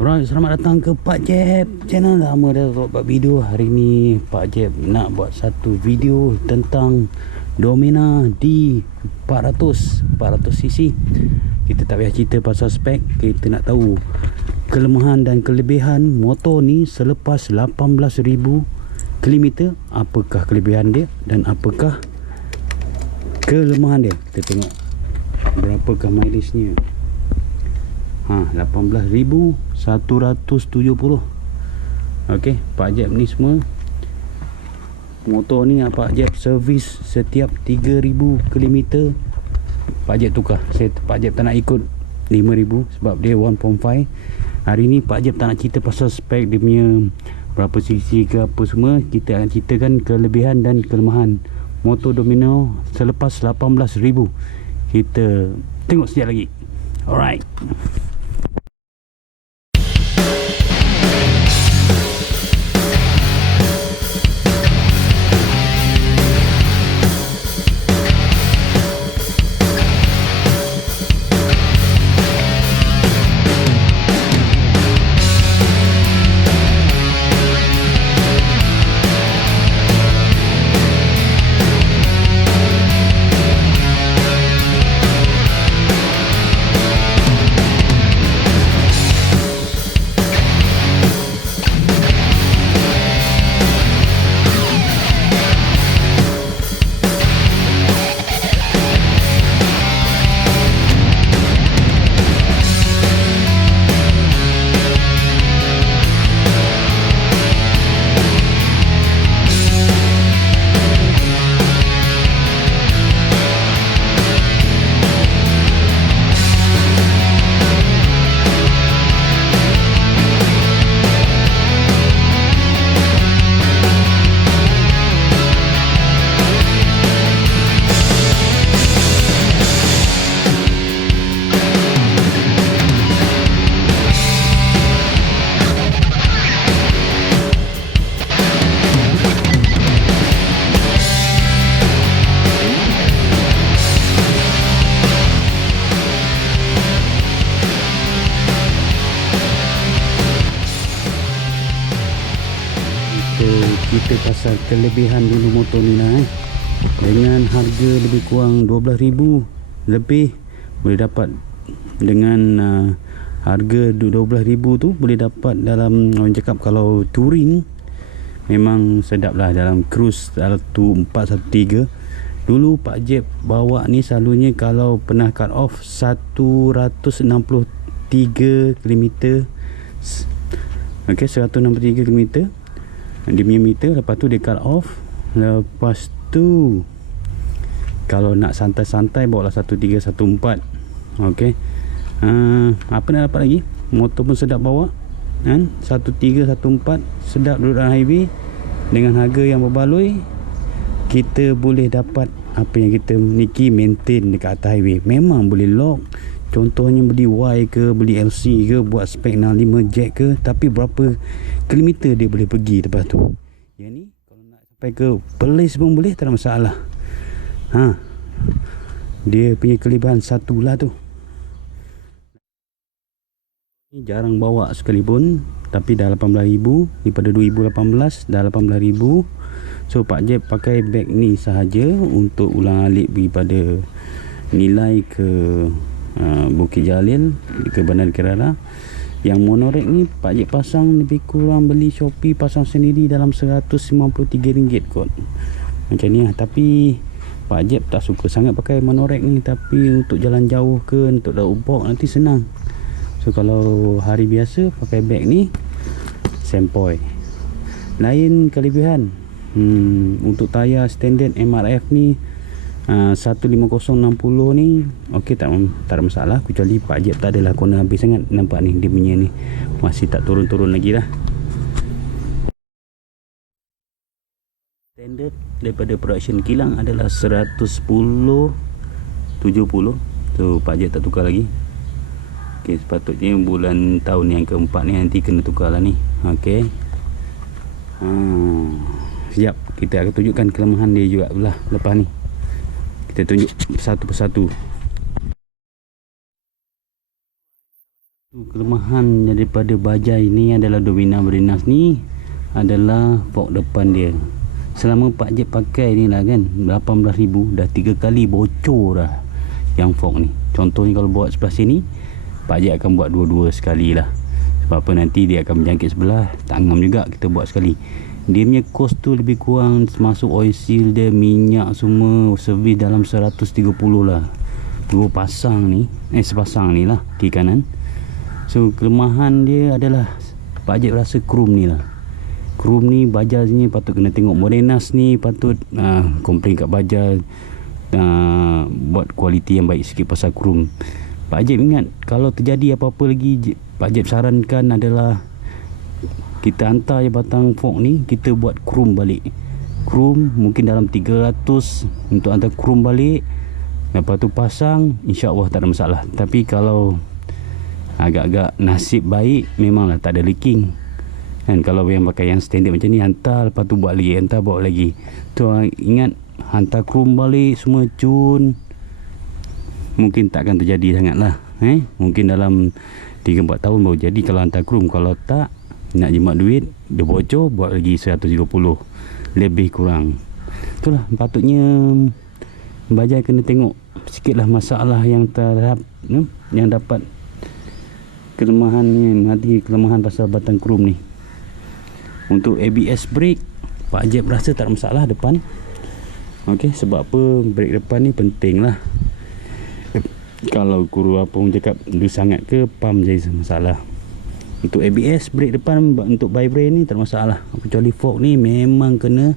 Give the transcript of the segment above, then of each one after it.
Alright, selamat datang ke Pak Jeb channel. Lama dah buat video. Hari ni Pak Jeb nak buat satu video tentang Domina D400cc. Kita tak payah cerita pasal spek, kita nak tahu kelemahan dan kelebihan motor ni selepas 18,000 km. Apakah kelebihan dia dan apakah kelemahan dia. Kita tengok berapakah mileage-nya. 18,170. Okey, Pak Jeb ni semua motor ni Pak Jeb servis setiap 3,000 km. Pak Jeb tukar. Pak Jeb tak nak ikut 5,000 sebab dia 1.5. Hari ni Pak Jeb tak nak cerita pasal spek dia punya berapa cc ke apa semua. Kita akan ceritakan kelebihan dan kelemahan motor Domino selepas 18,000. Kita tengok sekejap lagi. Alright. Kita pasal kelebihan dulu motor ni lah. Dengan harga lebih kurang 12,000 lebih boleh dapat. Dengan harga 12,000 tu boleh dapat dalam, orang cakap kalau touring memang sedap lah dalam cruise 1413. Dulu Pak Jeb bawa ni selalunya kalau pernah cut off 163 km. Ok, 163 km dia punya meter. Lepas tu dia cut off. Lepas tu kalau nak santai-santai bawa lah 1314. ok, apa nak dapat lagi, motor pun sedap bawa kan. 1314 sedap duduk dalam highway. Dengan harga yang berbaloi, kita boleh dapat apa yang kita niki maintain dekat atas highway. Memang boleh lock, contohnya beli Y ke, beli LC ke, buat spek 65 jack ke, tapi berapa kilometer dia boleh pergi lepas tu. Yang ni kalau nak sampai ke Perlis pun boleh, tak ada masalah. Dia punya kelebihan satu lah tu. Jarang bawa sekalipun, tapi dah 18,000 daripada 2018, dah 18,000. So Pak Jeb pakai beg ni sahaja untuk ulang-alik daripada Nilai ke Bukit Jalil ke Bandar Kerala. Yang monorack ni Pak Jeb pasang lebih kurang, beli Shopee pasang sendiri dalam RM193 kot. Macam ni lah. Tapi Pak Jeb tak suka sangat pakai monorack ni. Tapi untuk jalan jauh ke, untuk dah ubok nanti senang. So kalau hari biasa pakai beg ni sempoi. Lain kelebihan, untuk tayar standard MRF ni 150/60 ni okey, tak ada masalah. Kecuali Pak Jeb tak adalah kona habis sangat. Nampak ni dia punya ni masih tak turun-turun lagi lah. Standard daripada production kilang adalah 110/70. So Pak Jeb tak tukar lagi. Okey, sepatutnya bulan tahun yang keempat ni nanti kena tukar lah ni. Okey, siap. Kita akan tunjukkan kelemahan dia juga lah lepas ni. Kita tunjuk satu persatu. Kelemahan daripada Bajaj ni adalah Domina Brenas ni adalah fork depan dia. Selama Pak Jeb pakai ni lah kan 18,000 dah 3 kali bocor dah yang fork ni. Contohnya kalau buat sebelah sini, Pak Jeb akan buat dua-dua sekali lah. Sebab apa, nanti dia akan menjangkit sebelah, tak ngam juga kita buat sekali. Dia punya kos tu lebih kurang masuk oil seal dia, minyak semua, servis dalam 130 lah. Dua pasang ni, sepasang ni lah kiri kanan. So kelemahan dia adalah Pak Jeb rasa krum ni lah. Krum ni Bajaj ni patut kena tengok. Morenas ni patut komplain kat Bajaj, buat kualiti yang baik sikit pasal krum. Pak Jeb ingat, kalau terjadi apa-apa lagi, Pak Jeb sarankan adalah kita hantar je batang fork ni, kita buat krum balik. Krum mungkin dalam 300 untuk hantar krum balik. Lepas tu pasang, insya-Allah tak ada masalah. Tapi kalau agak-agak nasib baik, memanglah tak ada leaking kan. Kalau yang pakai yang standard macam ni, hantar lepas tu buat lagi, hantar buat lagi tu, ingat hantar krum balik semua cun, mungkin takkan terjadi sangat lah. Mungkin dalam 3-4 tahun baru jadi kalau hantar krum. Kalau tak, nak jimat duit, dia bocor, buat lagi 130 lebih kurang. Itulah patutnya Bajaj kena tengok sikit lah masalah yang terhadap yang dapat kelemahan ni. Nanti kelemahan pasal batang krum ni. Untuk ABS brake, Pak Jeb rasa tak ada masalah depan. Okey, sebab apa, brake depan ni penting lah. Kalau guru apa pun cakap lu sangat ke, pump jadi masalah. Untuk ABS brake depan, untuk vibrate ni tak ada masalah. Kecuali fork ni memang kena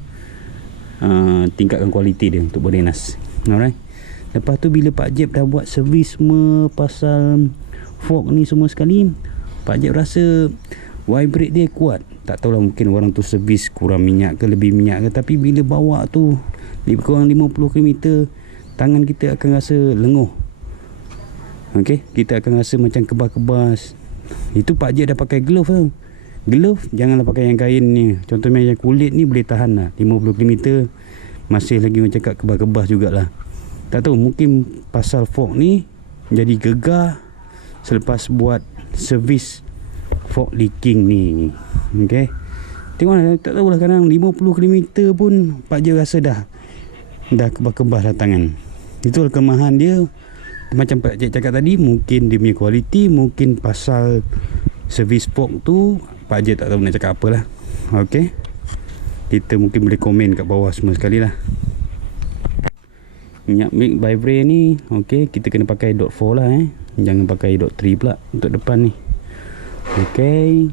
tingkatkan kualiti dia untuk berdinas. Alright. Lepas tu bila Pak Jeb dah buat servis semua pasal fork ni semua sekali, Pak Jeb rasa vibrate dia kuat. Tak tahulah, mungkin orang tu servis kurang minyak ke lebih minyak ke, tapi bila bawa tu lebih kurang 50 km, tangan kita akan rasa lenguh. Okey, kita akan rasa macam kebas-kebas. Itu Pak Jeb dah pakai glove lah. Glove janganlah pakai yang kain ni. Contohnya yang kulit ni boleh tahan lah 50 km, masih lagi orang cakap kebas-kebas jugalah. Tak tahu, mungkin pasal fork ni jadi gegar selepas buat servis fork leaking ni. Okey, tengoklah, tak tahulah, kadang 50 km pun Pak Jeb rasa dah kebas-kebas dah tangan. Itulah kelemahan dia. Macam Pak Jeb cakap tadi, mungkin dia punya kualiti, mungkin pasal servis fork tu Pak Jeb tak tahu nak cakap apalah. Okey, kita mungkin boleh komen kat bawah semua sekali lah. Minyak brake vibrate ni, okey, kita kena pakai dot 4 lah. Jangan pakai dot 3 pula untuk depan ni. Okey,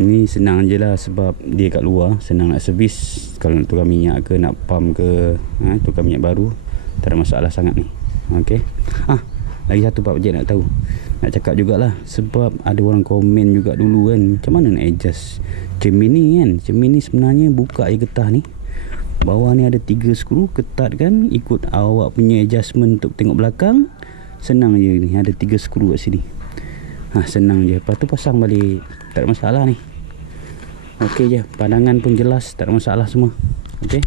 ni senang je lah sebab dia kat luar, senang nak servis. Kalau nak tukar minyak ke, nak pump ke, tukar minyak baru, tak ada masalah sangat ni. Okey, lagi satu Pak Jeb nak tahu, nak cakap jugalah, sebab ada orang komen juga dulu kan, macam mana nak adjust cermin ni kan. Cermin ni sebenarnya buka je getah ni, bawah ni ada 3 skru, ketat kan, ikut awak punya adjustment untuk tengok belakang. Senang je ni, ada 3 skru kat sini. Senang je, lepas tu pasang balik, tak ada masalah ni. Okey je, pandangan pun jelas, tak ada masalah semua. Okey,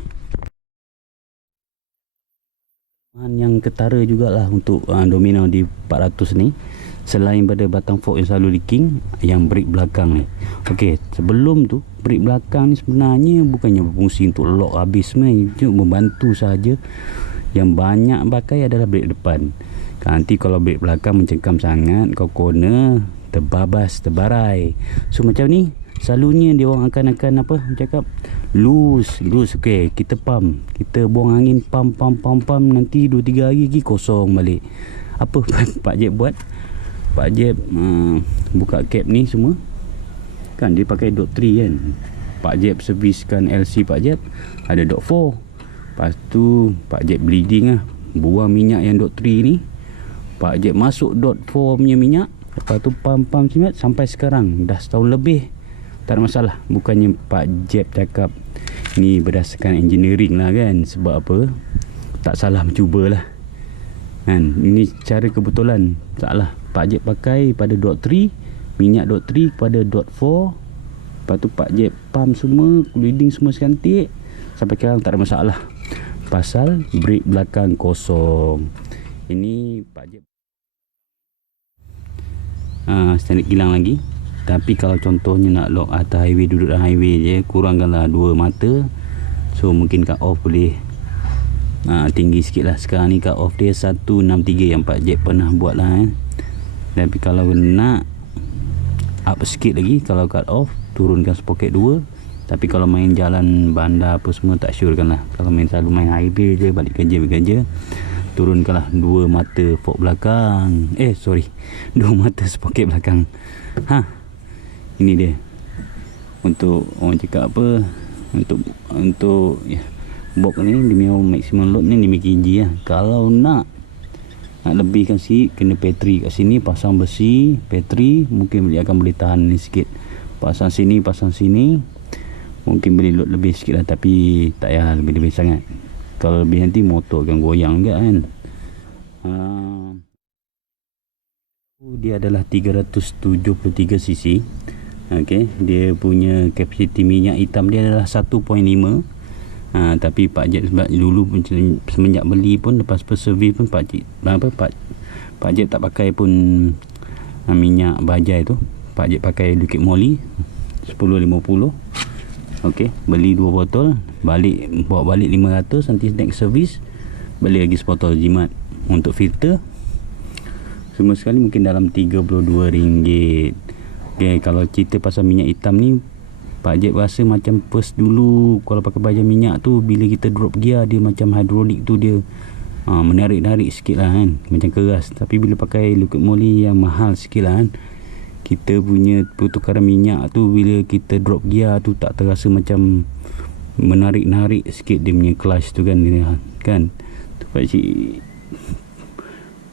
yang ketara jugalah untuk Domino di 400 ni, selain pada batang fork yang selalu leaking, yang brake belakang ni. Okey, sebelum tu brake belakang ni sebenarnya bukannya berfungsi untuk lock habis, cuma membantu saja. Yang banyak pakai adalah brake depan. Nanti kalau brake belakang mencengkam sangat, kau corner, terbabas, terbarai. So macam ni selalunya dia orang akan apa cakap, loose. Okey, kita pump, kita buang angin, pump, nanti 2-3 hari lagi kosong balik. Apa Pak Jeb buat? Pak Jeb buka cap ni semua kan, dia pakai dot 3 kan. Pak Jeb serviskan LC Pak Jeb ada dot 4. Lepas tu Pak Jeb bleeding lah, buang minyak yang dot 3 ni, Pak Jeb masuk dot 4 punya minyak. Lepas tu pump simat sampai sekarang dah setahun lebih, tak ada masalah. Bukannya Pak Jeb cakap ni berdasarkan engineering lah kan, sebab apa, tak salah mencuba lah kan. Ini cara kebetulan, salah. Pak Jeb pakai pada dot 3, minyak dot 3 pada dot 4. Lepas tu Pak Jeb pump semua, bleeding semua sekantik, sampai sekarang tak ada masalah pasal brake belakang kosong. Ini Pak Jeb standard kilang lagi. Tapi kalau contohnya nak lock atas highway, duduk dalam highway je, kurangkanlah 2 mata. So mungkin cut off boleh tinggi sikit lah. Sekarang ni cut off dia 163 yang Pak Jeb pernah buat lah Tapi kalau nak up sikit lagi, kalau cut off turunkan sprocket 2. Tapi kalau main jalan bandar apa semua tak sure kan lah. Kalau main selalu main highway je, balik kerja, turunkanlah 2 mata fork belakang. 2 mata sprocket belakang. Ini dia. Untuk orang cakap apa, untuk box ni dia punya maximum load ni 5 kg lah. Kalau nak lebihkan sikit, kena patri kat sini, pasang besi patri, mungkin dia akan boleh tahan ni sikit. Pasang sini, mungkin boleh load lebih sikit lah. Tapi tak payah lebih-lebih sangat. Kalau lebih nanti motor akan goyang juga kan. Dia adalah 373cc. Okey, dia punya kapasiti minyak hitam dia adalah 1.5. Tapi Pak Jeb sebab dulu semenjak beli pun, lepas servis pun Pak Jeb tak pakai pun minyak bajai tu. Pak Jeb pakai liquid moly 1050. Okey, beli 2 botol, bawa balik 500, nanti next servis beli lagi sebotol jimat. Untuk filter semua sekali mungkin dalam RM32. Okay, kalau cerita pasal minyak hitam ni, Pak Jeb rasa macam first dulu kalau pakai baja minyak tu, bila kita drop gear dia macam hidrolik tu, dia menarik-narik sikit lah kan, macam keras. Tapi bila pakai liquid moly yang mahal sikit lah kan, kita punya pertukaran minyak tu bila kita drop gear tu tak terasa macam menarik-narik sikit dia punya clutch tu kan. Tu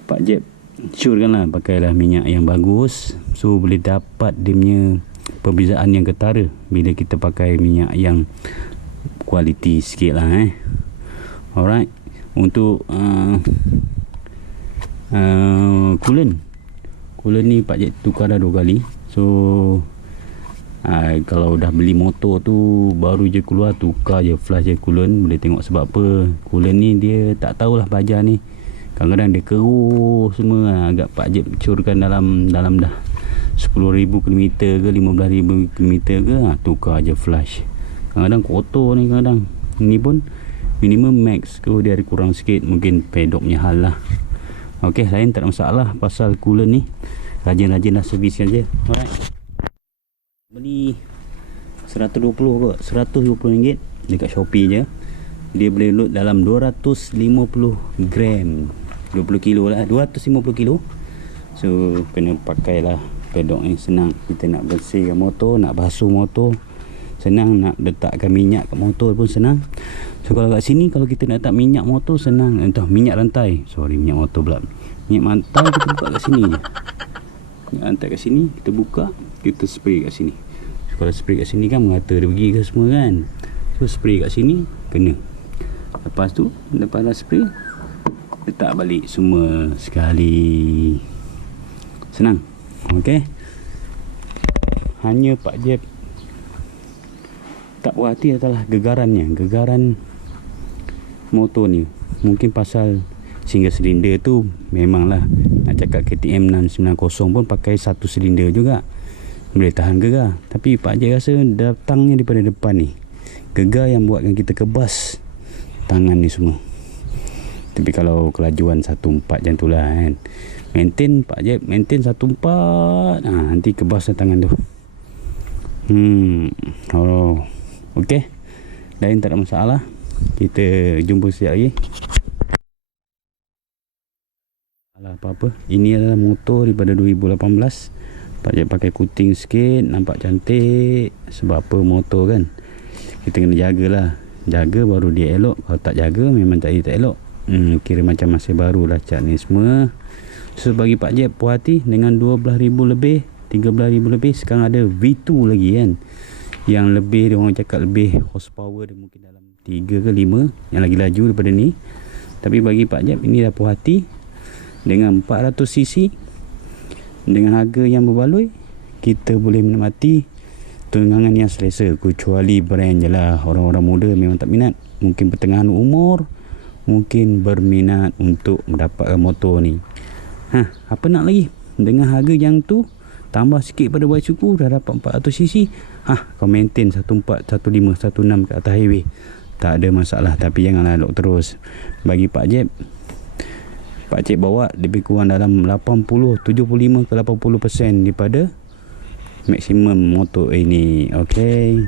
Pak Jeb sure kan lah, pakailah minyak yang bagus. So boleh dapat dia punya perbezaan yang ketara bila kita pakai minyak yang kualiti sikit lah Alright. Untuk coolant ni Pak Jeb tukar dah 2 kali. So kalau dah beli motor tu baru je keluar, tukar je flush je coolant. Boleh tengok sebab apa. Coolant ni dia tak tahulah baja ni, kadang-kadang dia keruh semua. Agak Pak Jeb curkan dalam dah 10,000 km ke 15,000 km ke, tukar je flush. Kadang-kadang kotor ni, kadang ni pun minimum max ke dia ada kurang sikit, mungkin pedok punya hal lah. Okey, lain tak ada masalah pasal coolant ni. Rajin-rajinlah serviskan je. Alright, beli 120 ke 120 ringgit dekat Shopee je. Dia boleh load dalam 250 gram, 20 kilo lah, 250 kilo. So kena pakailah pedok ni. Senang kita nak bersihkan motor, nak basuh motor senang, nak letakkan minyak kat motor pun senang. So kalau kat sini, kalau kita nak letak minyak motor senang. Entah minyak rantai, minyak motor pula, minyak rantai kita buka kat sini je. Minyak rantai kat sini kita buka, kita spray kat sini. So, kalau spray kat sini kan merata dia pergi ke semua kan. So spray kat sini kena. Lepas tu, lepas dah spray, letak balik semua sekali. Senang. Okey. Hanya Pak Jeb tak puas hati adalah gegarannya. Gegaran motor ni, mungkin pasal single silinder tu memanglah, nak cakap KTM 690 pun pakai 1 silinder juga, boleh tahan gegar. Tapi Pak Jeb rasa datangnya daripada depan ni, gegar yang buatkan kita kebas tangan ni semua. Tapi kalau kelajuan 14 macam tu lah kan, maintain Pak Jeb, maintain 14, nanti kebas tangan tu. Okey, lain tak ada masalah. Kita jumpa sekejap lagi. Alah, apa-apa, ini adalah motor daripada 2018. Pak Jeb pakai kuting sikit, nampak cantik. Sebab apa, motor kan, kita kena jagalah. Jaga baru dia elok. Kalau tak jaga memang tak elok. Kira macam masih baru lah cat ni semua. So bagi Pak Jeb puas hati dengan 12,000 lebih, 13,000 lebih. Sekarang ada V2 lagi kan, yang lebih, dia orang cakap lebih horsepower dia mungkin dalam 3 ke 5, yang lagi laju daripada ni. Tapi bagi Pak Jeb ini dah puas hati. Dengan 400cc, dengan harga yang berbaloi, kita boleh menikmati tunggangan yang selesa. Kecuali brand je lah, orang-orang muda memang tak minat. Mungkin pertengahan umur mungkin berminat untuk mendapatkan motor ni. Apa nak lagi, dengan harga yang tu tambah sikit pada bicycle dah dapat 400cc. Kau maintain 1415 16 kat atas highway, tak ada masalah. Tapi janganlah lock terus. Bagi Pak Jeb bawa lebih kurang dalam 75 ke 80% daripada maksimum motor ini. Okey.